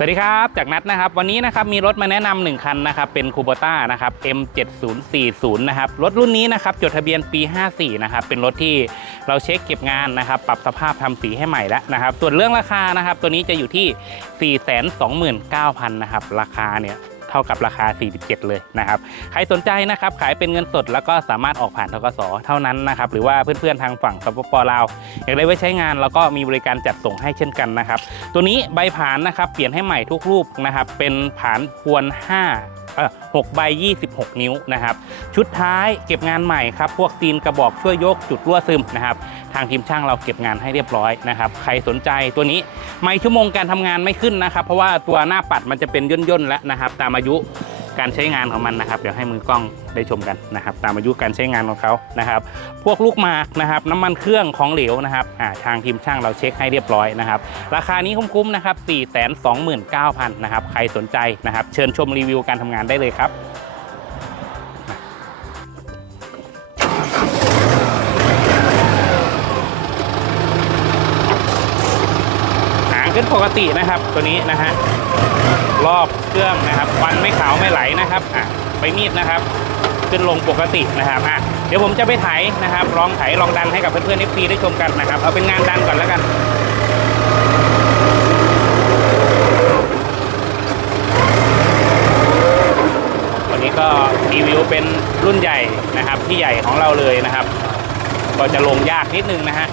สวัสดีครับ จากนัดนะครับ วันนี้นะครับมีรถมาแนะนำหนึ่งคันนะครับ เป็นคูโบต้านะครับ M7040 นะครับ รถรุ่นนี้นะครับจดทะเบียนปี 54 นะครับ เป็นรถที่เราเช็คเก็บงานนะครับ ปรับสภาพทำสีให้ใหม่แล้วนะครับ ส่วนเรื่องราคานะครับ ตัวนี้จะอยู่ที่ 429,000 นะครับ ราคาเนี่ย เท่ากับราคา 47 เลยนะครับใครสนใจนะครับขายเป็นเงินสดแล้วก็สามารถออกผ่านทกสเท่านั้นนะครับหรือว่าเพื่อนๆทางฝั่งสปปลาวอยากได้ไว้ใช้งานแล้วก็มีบริการจัดส่งให้เช่นกันนะครับตัวนี้ใบผานนะครับเปลี่ยนให้ใหม่ทุกรูปนะครับเป็นผานพวน5เอ่อ6ใบ 26 นิ้วนะครับ ชุดท้ายเก็บงานใหม่ครับ พวกตีนกระบอกช่วยยกจุดรั่วซึมนะครับ ทางทีมช่างเราเก็บงานให้เรียบร้อยนะครับใครสนใจตัวนี้ไม่ชั่วโมงการทำงานไม่ขึ้นนะครับ เพราะว่าตัวหน้าปัดมันจะเป็นย่นๆแล้วนะครับ ตามอายุการใช้งานของมันนะครับ เดี๋ยวให้มือกล้องได้ชมกันนะครับ ตามอายุการใช้งานของเขานะครับ พวกลูกหมากนะครับน้ำมันเครื่องของเหลวนะครับทางทีมช่างเราเช็คให้เรียบร้อยนะครับ ราคานี้คุ้มๆนะครับ 429,000 นะครับ ใครสนใจนะครับ เชิญชมรีวิวการทำงานได้เลยครับ ขึ้นปกตินะครับ ตัวนี้นะฮะรอบเครื่องนะครับควันไม่ขาวไม่ไหลนะครับอะไปมีดนะครับ ขึ้นลงปกตินะครับอะเดี๋ยวผมจะไปไถนะครับลองไถลองดันให้กับเพื่อนๆ FC ได้ชมกันนะครับเอาเป็นงานดันก่อนแล้วกันวันนี้ก็รีวิวเป็นรุ่นใหญ่นะครับ ที่ใหญ่ของเราเลยนะครับ ก็จะลงยากนิดนึงนะฮะ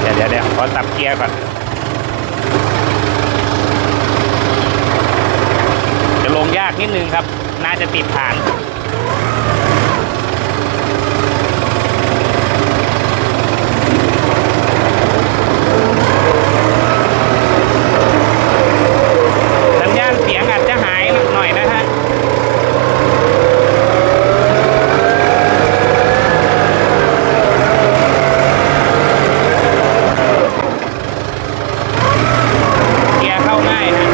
เดี๋ยวเดี๋ยวเดี๋ยวขอตับเกียร์ก่อน จะลงยากนิดนึงครับ น่าจะติดผ่าน สัญญาณเสียงอาจจะหายหน่อยนะฮะ เกียร์เข้าง่ายนะ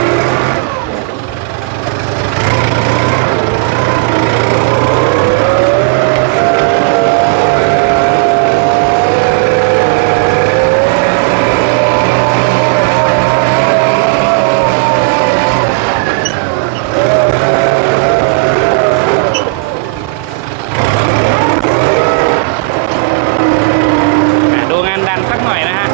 อะดูงานดันสักหน่อยนะฮะ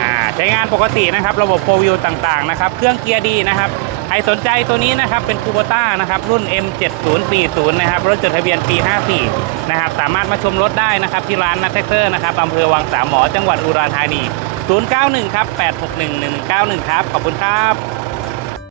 อ่าใช้งานป กตินะครับ ระบบโฟวิวต่างๆนะครับ เครื่องเกียร์ดีนะครับ ใครสนใจตัวนี้นะครับเป็นคูโบต้านะครับ รุ่น M7040 นะครับ รถจดทะเบียนปี 54 นะครับ สามารถมาชมรถได้นะครับ ที่ร้านนัทแท็กเตอร์นะครับอำเภอวังสามหมอ จังหวัดอุดรธานี 091 ครับ 861 191 ครับ ขอบคุณครับ